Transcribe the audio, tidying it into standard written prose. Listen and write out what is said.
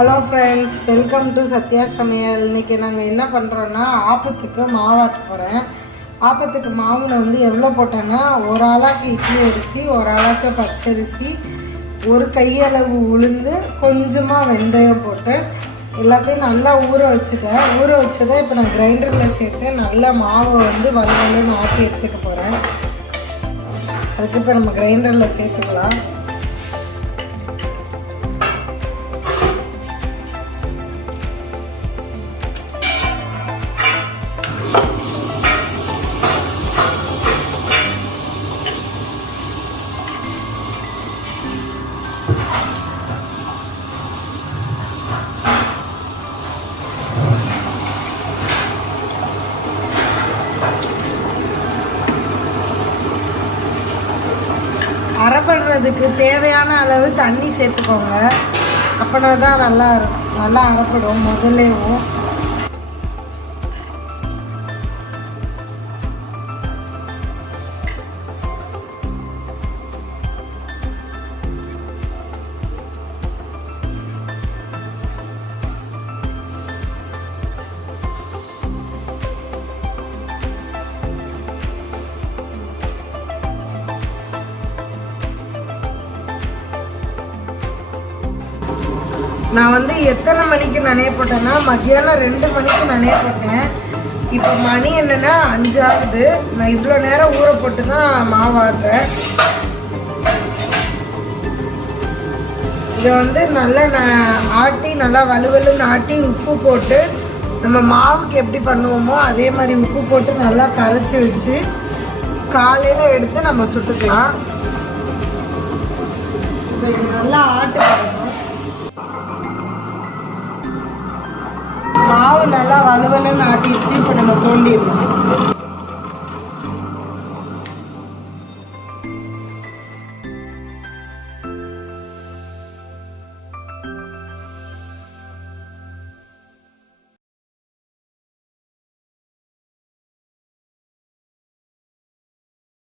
Hello friends, welcome to Sathya சமையல். இன்றைக்கி நாங்கள் என்ன பண்ணுறோன்னா ஆப்பத்துக்கு மாவாட்ட போகிறேன். ஆப்பத்துக்கு மாவில் வந்து எவ்வளோ போட்டேன்னா, ஒரு ஆளாக்கு இட்லி அரிசி, ஒரு ஆளாக்கு பச்சரிசி, ஒரு கையளவு உளுந்து, கொஞ்சமாக வெந்தயம் போட்டு எல்லாத்தையும் நல்லா ஊற வச்சுட்டேன். ஊற வச்சதை இப்போ நான் கிரைண்டரில் சேர்த்து நல்லா மாவை வந்து வலுவலுன்னு ஆட்டி எடுத்துக்க போகிறேன். அதுக்கு இப்போ நம்ம கிரைண்டரில் சேர்த்துக்கலாம். அரைப்படுறதுக்கு தேவையான அளவு தண்ணி சேர்த்துக்கோங்க. அப்படின்னா தான் நல்லா அரைப்படும் முதலேவும். நான் வந்து எத்தனை மணிக்கு நனைய போட்டேன்னா, மத்தியானம் 2 மணிக்கு நனைய போட்டேன். இப்போ மணி என்னென்னா 5 ஆகுது. நான் இவ்வளோ நேரம் ஊற போட்டு தான் மாவாடுறேன். இதை வந்து நல்லா ஆட்டி நல்லா வலுவலுன்னு ஆட்டி உப்பு போட்டு நம்ம மாவுக்கு எப்படி பண்ணுவோமோ அதே மாதிரி உப்பு போட்டு நல்லா கரைச்சி வச்சு காலையில் எடுத்து நம்ம சுட்டுக்கலாம். இப்போ நல்லா ஆட்டு மாவு நல்லா வலுவலுன்னு ஆட்டிடுச்சு. இப்போ நம்ம தோண்டிடலாம்.